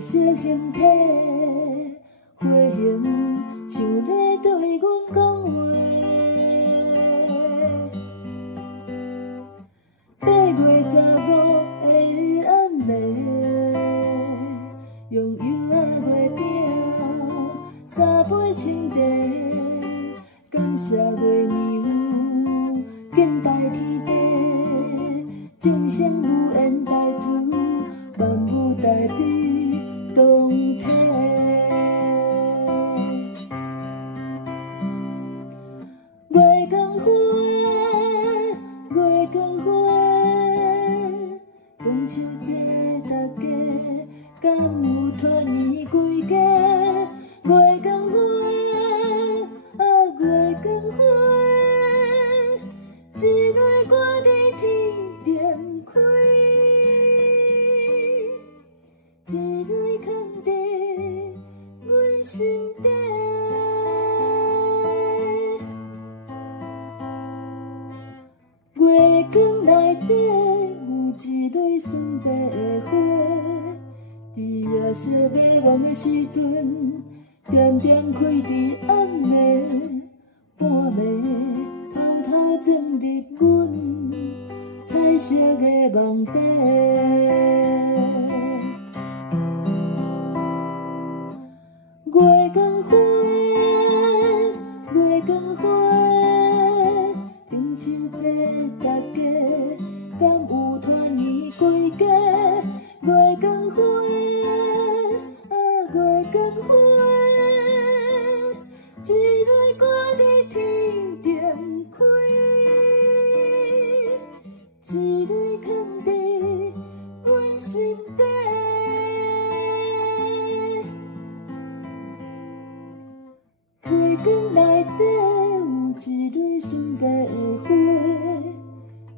色形体，花形像咧对阮讲话。8月15的暗暝，用油仔花饼3杯清茶，感谢月娘敬拜天地，众生有缘代主，万物代比同体。月光花，月光花，中秋节大家敢有团圆归家？月光花，啊月光花，一蕊挂在天顶开，一蕊藏在阮心底。月光内底有一蕊纯白的花，伫夜色迷惘的时阵，点点开伫暗暝，半暝偷偷钻入阮彩色的梦底。月光花，月光花，中秋节大家敢有团圆归家？月光花，啊月光花，一蕊挂在天顶开，一蕊藏在阮心底。月光内底有一蕊纯白的花，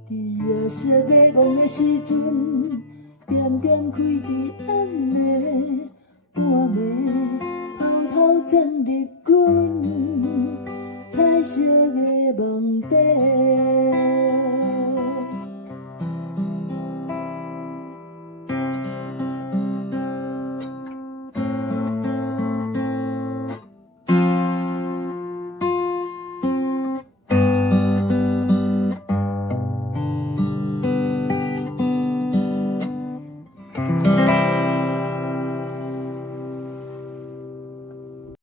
伫夜色迷惘的时阵，点点开伫暗暝，半暝偷偷钻入阮彩色的梦底。